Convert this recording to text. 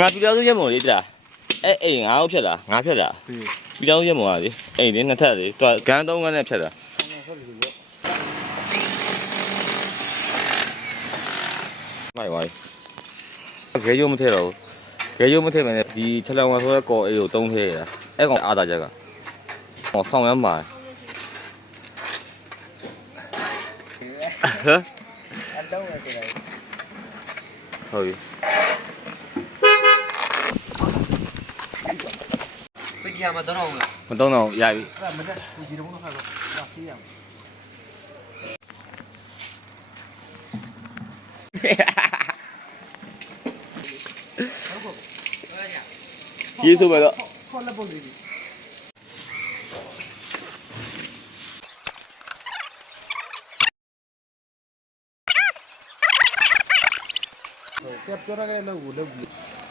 ငါပြတောင်းရက်မုံလေးတလားအိမ်ငါ့ကိုဖြတ်တာငါဖြတ်တာပြတောင်းရက်မုံကလေအိမ်လေးနှစ်ထပ်လေသူကဂန်းသုံးခန်းနဲ့ဖြတ်တာမိုက်ဝိုင်းခဲရုံမထဲတော့ခဲရုံမထဲမယ်ဒီချက်လောင်ဝါဆိုတဲ့ကော်အေးကိုတုံးထဲရတာအဲ့ကောင်အားတာချက်ကဟောဆောင်းရမ်းပါဟမ်အတုံးရဆိုတာဟုတ်ပြီပြမတော့အောင်လားမတော့အောင်ရပြီအဲ့မတက်ဒီတော့ခါတော့ဒါစီးရအောင်ရေးဆိုပါတော့ခေါ်လက်ပုတ်လေးဆက်ပြောရတဲ့လောက်ကိုလုပ်ပြီး